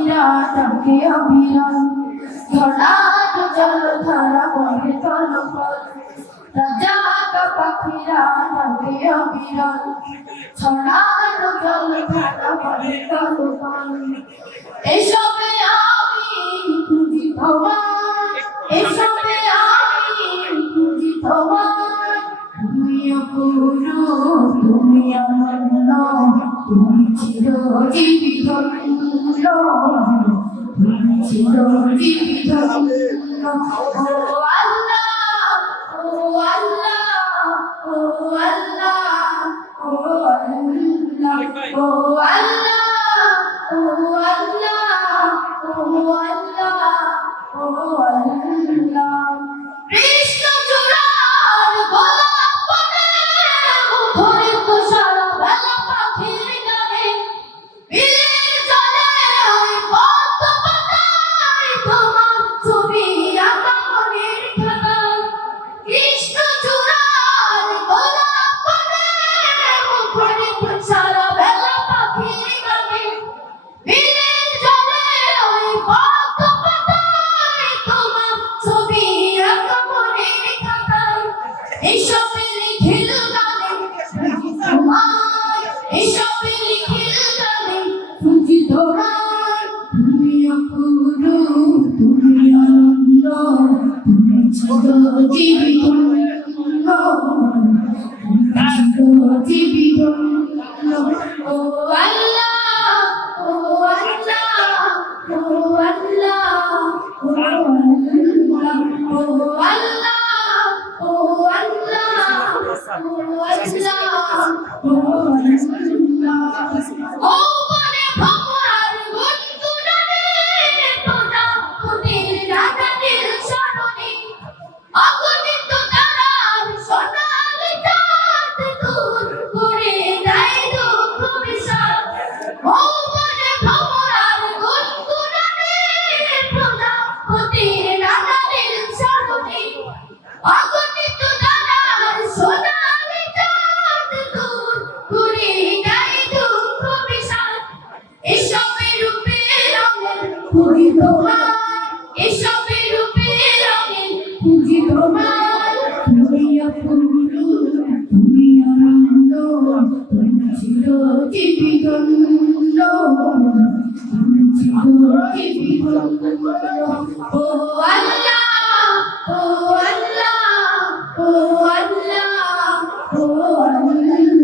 পাখিরা ডাকে অবিরাম ধরার জল ধরা বহে তলপল রাজাক পাখিরা ডাকে অবিরাম ছড়ার জল ধরা বহে তলপল এসবে আমি খুঁজি তোমার এসবে আমি খুঁজি তোমার তুমি অপূর্ণ, তুমি অনন্য। তুমি চিরজীবী ধন্য তুমি চিরজীবী ধন্য ও আল্লাহ ও আল্লাহ ও আল্লাহ ও আল্লাহ ও আল্লাহ ও আল্লাহ ও আল্লাহ ও তোমার তুমি অপূর্ব তুমি আনন্দ তুমি চিরজীবী চিরজীবী ও আল্লাহ ও আল্লাহ ও আল্লাহ ও আল্লাহ ও আল্লাহ ও আল্লাহ ও আল্লাহ ও আল্লাহ ও পুরি তোমার এসবে রূপে রঙে পুরি তোমার দুনিয়া পুরু দুনিয়া নন্দ চির জীবিত ও আল্লাহ ও আল্লাহ ও আল্লাহ ও আল্লাহ।